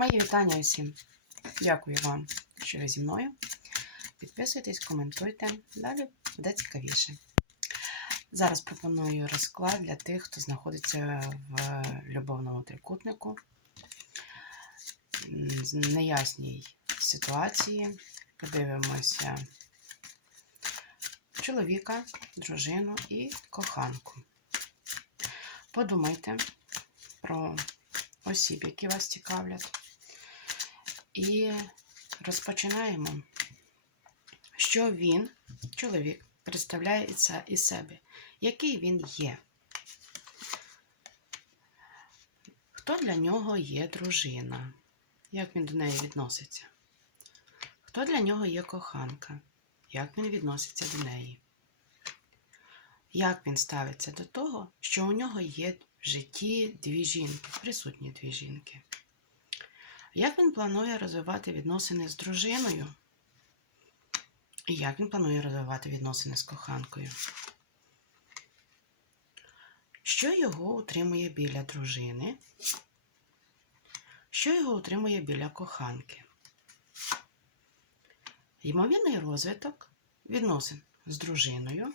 Мої вітання усім. Дякую вам, що ви зі мною. Підписуйтесь, коментуйте. Далі буде цікавіше. Зараз пропоную розклад для тих, хто знаходиться в любовному трикутнику, з неясній ситуації. Подивимося чоловіка, дружину і коханку. Подумайте про осіб, які вас цікавлять. І розпочинаємо, що він, чоловік, представляє із- себе, який він є. Хто для нього є дружина? Як він до неї відноситься? Хто для нього є коханка? Як він відноситься до неї? Як він ставиться до того, що у нього є в житті дві жінки, присутні дві жінки? Як він планує розвивати відносини з дружиною? І як він планує розвивати відносини з коханкою? Що його утримує біля дружини? Що його утримує біля коханки? Ймовірний розвиток відносин з дружиною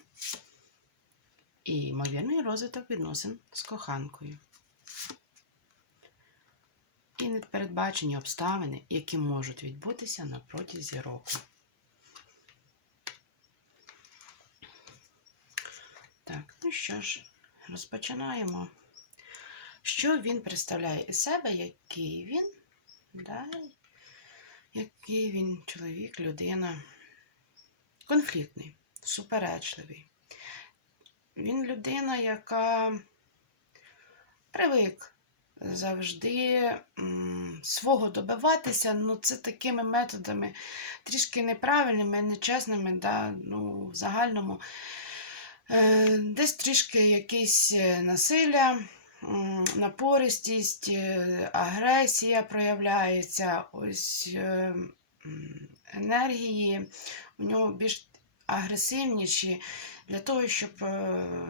і ймовірний розвиток відносин з коханкою. І непередбачені обставини, які можуть відбутися на протязі року. Так, ну що ж, розпочинаємо. Що він представляє із себе, який він, да, який він чоловік, людина конфліктний, суперечливий. Він людина, яка привик завжди свого добиватися, ну це такими методами трішки неправильними, нечесними, да, ну, в загальному. Е, десь трішки якесь е, насилля, напористість, е, агресія проявляється, ось енергії у нього більш агресивніші для того, щоб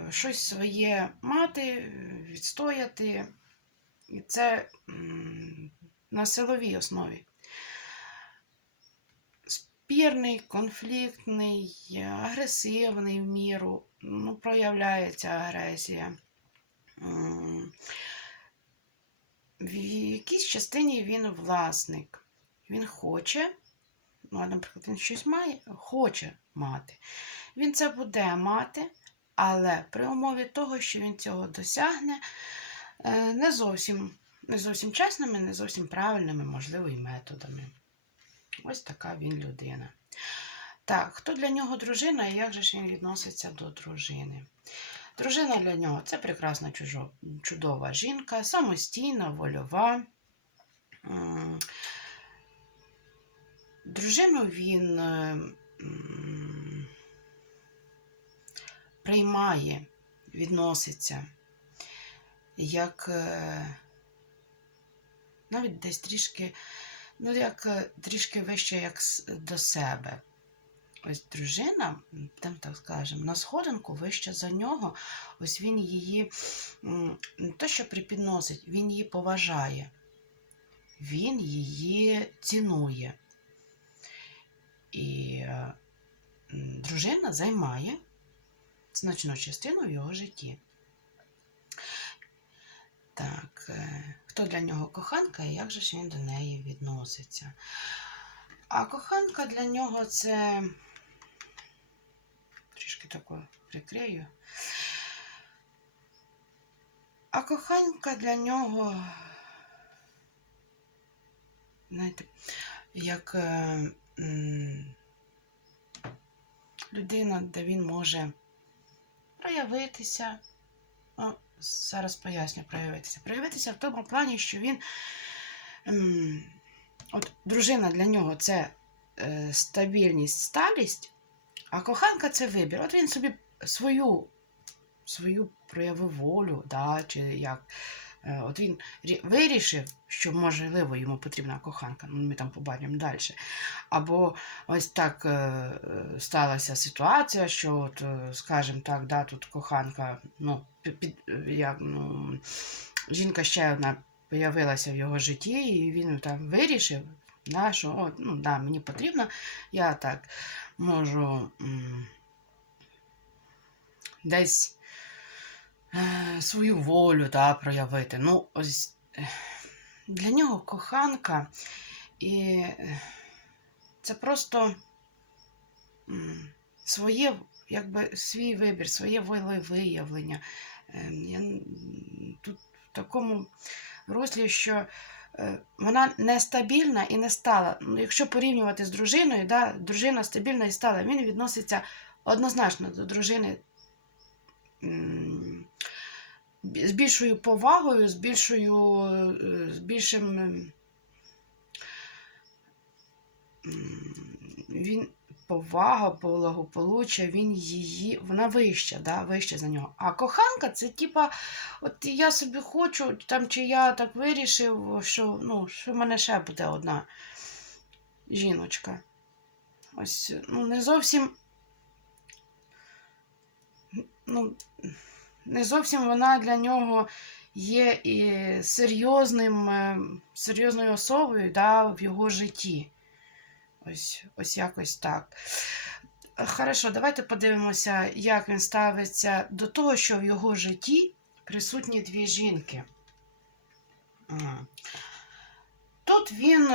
щось своє мати, відстояти. Це на силовій основі. Спірний, конфліктний, агресивний в міру, ну, проявляється агресія. В якійсь частині він власник. Він хоче, ну, наприклад, він щось має, хоче мати. Він це буде мати, але при умові того, що він цього досягне, не зовсім, не зовсім чесними, не зовсім правильними, можливо, і методами. Ось така він людина. Так, хто для нього дружина і як же ж він відноситься до дружини? Дружина для нього це прекрасна чужо- чудова жінка, самостійна, вольова. Дружину він е, приймає, відноситься як е, навіть десь трішки, ну, як е, трішки вище як до себе. Ось дружина, там так скажемо, на сходинку вище за нього, ось він її не то, що припідносить, він її поважає, він її цінує. І е, дружина займає значну частину в його житті. Так, е, хто для нього коханка і як же ж він до неї відноситься? А коханка для нього це трішки тако прикрию. А коханка для нього, знаєте, як е, людина, де він може проявитися. Зараз поясню проявитися. Проявитися в тому плані, що він. От дружина для нього це е, стабільність, сталість, а коханка це вибір. От він собі свою, свою проявив волю, да, чи як. Е, От він вирішив, що можливо йому потрібна коханка, ну ми там побачимо далі. Або ось так е, сталася ситуація, що, от, е, скажімо так, да, тут коханка, ну, під, як, ну, жінка ще одна появилася в його житті, і він там вирішив, да, що от, ну, да, мені потрібно, я так можу м, десь свою волю да, проявити. Ну, ось для нього коханка, і це просто своє, якби свій вибір, своє волевиявлення. Е, Я тут в такому руслі, що е, вона нестабільна і не стала. Ну, Якщо порівнювати з дружиною, да, дружина стабільна і стала, він відноситься однозначно до дружини з більшою повагою, з більшою, е, з більшим. ем, Він повага, благополуччя, він її, вона вища, да, вища за нього. А коханка це типа, от я собі хочу, там, чи я так вирішив, що, ну, що в мене ще буде одна жіночка. Ось, ну, не зовсім. Ну, не зовсім вона для нього є і серйозним, е, серйозною особою да, в його житті. Ось, ось якось так. Хорошо, давайте подивимося, як він ставиться до того, що в його житті присутні дві жінки. Тут він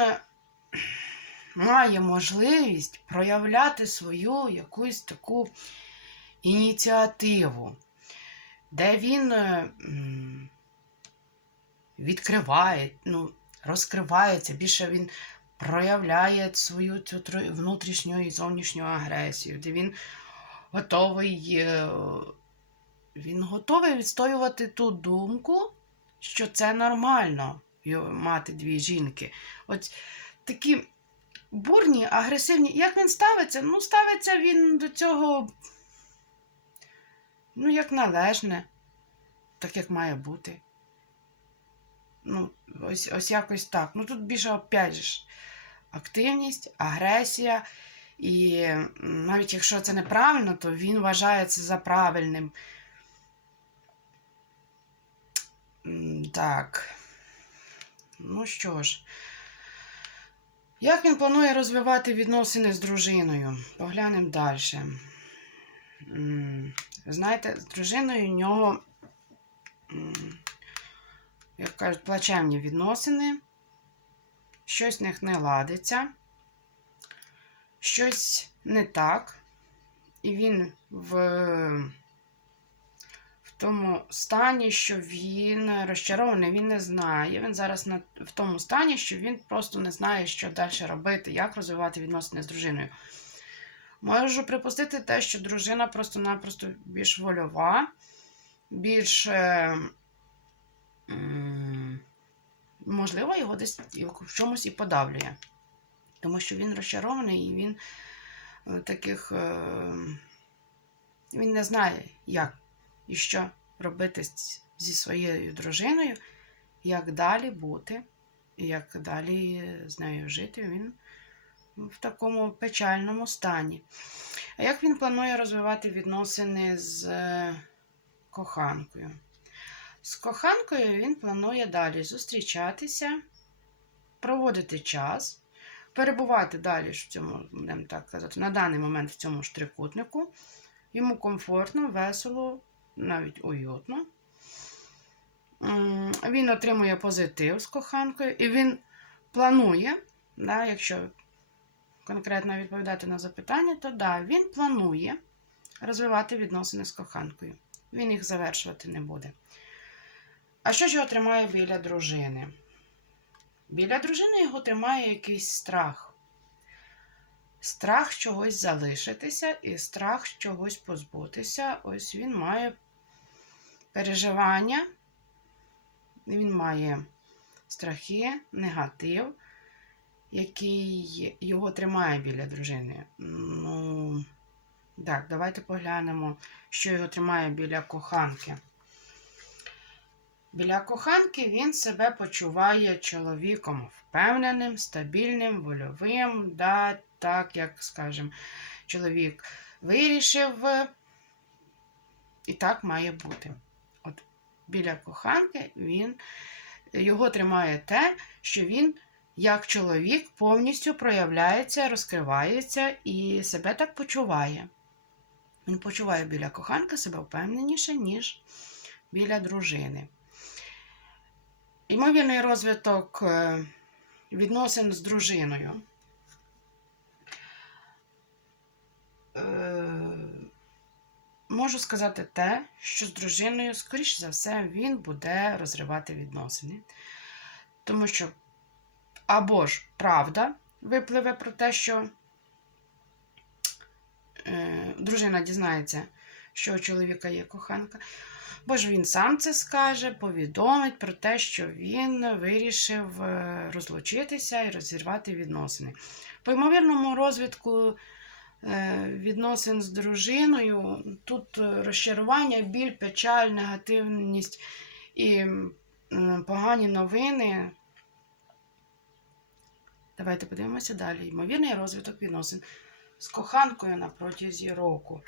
має можливість проявляти свою якусь таку ініціативу, де він е, відкриває, ну, розкривається, більше він проявляє свою цю внутрішню і зовнішню агресію, де він готовий, е, він готовий відстоювати ту думку, що це нормально мати дві жінки. От такі бурні, агресивні. Як він ставиться? Ну, ставиться він до цього, ну, як належне, так як має бути. Ну, ось, ось якось так. Ну тут більше опять же активність, агресія. І навіть якщо це неправильно, то він вважає це за правильним. Так. Ну що ж, як він планує розвивати відносини з дружиною? Поглянемо далі. Знаєте, з дружиною у нього, як кажуть, плачевні відносини. Щось в них не ладиться, щось не так. І він в, в тому стані, що він розчарований, він не знає. Він зараз на, в тому стані, що він просто не знає, що далі робити, як розвивати відносини з дружиною. Можу припустити те, що дружина просто-напросто більш вольова, більш. е, можливо, його десь в чомусь і подавлює. Тому що він розчарований і він е, таких. е, Він не знає, як і що робити зі своєю дружиною, як далі бути, як далі з нею жити. Він в такому печальному стані. А як він планує розвивати відносини з е, коханкою? З коханкою він планує далі зустрічатися, проводити час, перебувати далі в цьому, будемо так казати, на даний момент в цьому ж трикутнику. Йому комфортно, весело, навіть уютно. Він отримує позитив з коханкою, і він планує, да, якщо конкретно відповідати на запитання, то да, він планує розвивати відносини з коханкою. Він їх завершувати не буде. А що ж його тримає біля дружини? Біля дружини його тримає якийсь страх. Страх чогось залишитися і страх чогось позбутися. Ось він має переживання, він має страхи, негатив, який його тримає біля дружини. Ну, так, давайте поглянемо, що його тримає біля коханки. Біля коханки він себе почуває чоловіком впевненим, стабільним, вольовим, да, так як, скажімо, чоловік вирішив, і так має бути. От біля коханки він його тримає те, що він, як чоловік, повністю проявляється, розкривається і себе так почуває. Він почуває біля коханки себе впевненіше, ніж біля дружини. Ймовірний розвиток е, відносин з дружиною. Е, Можу сказати те, що з дружиною, скоріш за все, він буде розривати відносини. Тому що або ж правда випливе про те, що е, дружина дізнається, що у чоловіка є коханка, бо ж він сам це скаже, повідомить про те, що він вирішив е, розлучитися і розірвати відносини. По ймовірному розвитку е, відносин з дружиною тут розчарування, біль, печаль, негативність і погані новини. Давайте подивимося далі. Ймовірний розвиток відносин з коханкою на протязі року.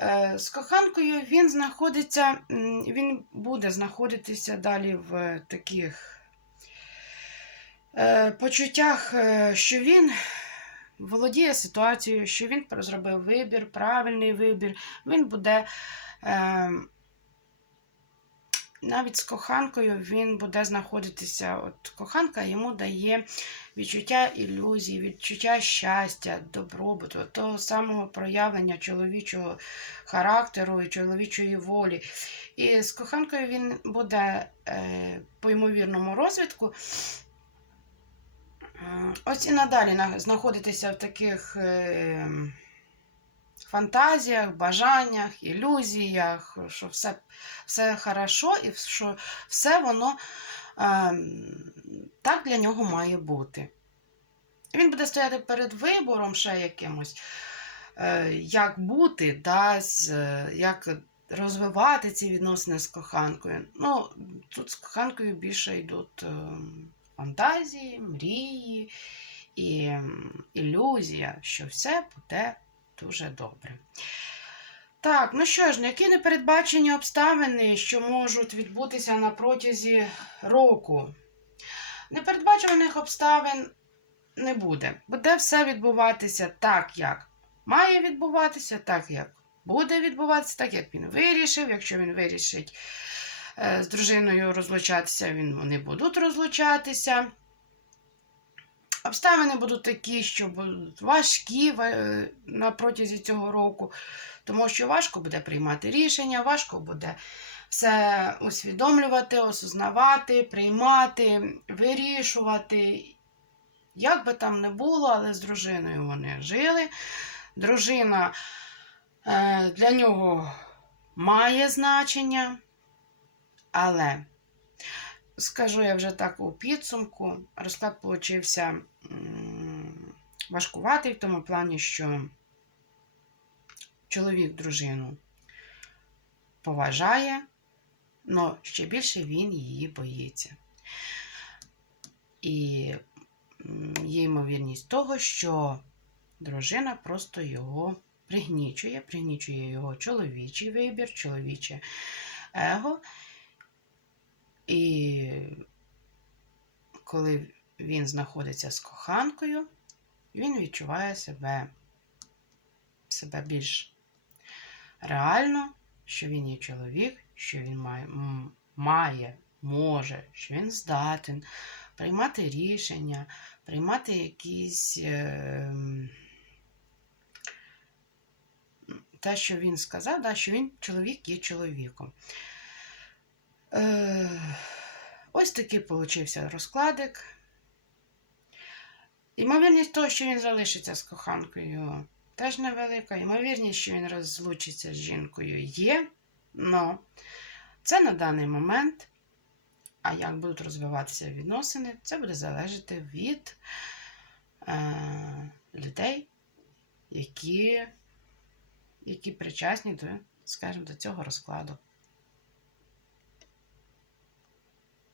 Е, З коханкою він знаходиться, він буде знаходитися далі в таких е, почуттях, е, що він володіє ситуацією, що він зробив вибір, правильний вибір. Він буде е, навіть з коханкою він буде знаходитися. От коханка йому дає відчуття ілюзій, відчуття щастя, добробуту, того самого проявлення чоловічого характеру і чоловічої волі. І з коханкою він буде е, по ймовірному розвитку. е, Ось і надалі знаходитися в таких е, фантазіях, бажаннях, ілюзіях, що все, все хорошо і що все воно е, так для нього має бути. Він буде стояти перед вибором ще якимось, е, як бути, да, з, е, як розвивати ці відносини з коханкою. Ну, тут з коханкою більше йдуть е, фантазії, мрії і ілюзія, що все буде дуже добре. Так, ну що ж, які непередбачені обставини, що можуть відбутися на протязі року? Непередбачуваних обставин не буде. Буде все відбуватися так, як має відбуватися, так, як буде відбуватися, так, як він вирішив. Якщо він вирішить е, з дружиною розлучатися, він, вони будуть розлучатися. Обставини будуть такі, що будуть важкі е, на протязі цього року, тому що важко буде приймати рішення, важко буде все усвідомлювати, осознавати, приймати, вирішувати. Як би там не було, але з дружиною вони жили. Дружина е, для нього має значення, але скажу я вже так у підсумку, розклад получився важкуватий в тому плані, що чоловік дружину поважає, але ще більше він її боїться. І є ймовірність того, що дружина просто його пригнічує, пригнічує його чоловічий вибір, чоловіче его. І коли він знаходиться з коханкою, він відчуває себе, себе більш реально, що він є чоловік, що він має, має, може, що він здатен приймати рішення, приймати якісь. Е, те, що він сказав, да, що він чоловік є чоловіком. Е, ось такий получився розкладик. Ймовірність того, що він залишиться з коханкою, теж невелика. Ймовірність, що він розлучиться з жінкою, є. Но це на даний момент. А як будуть розвиватися відносини, це буде залежати від е, людей, які, які причасні до, скажімо, до цього розкладу.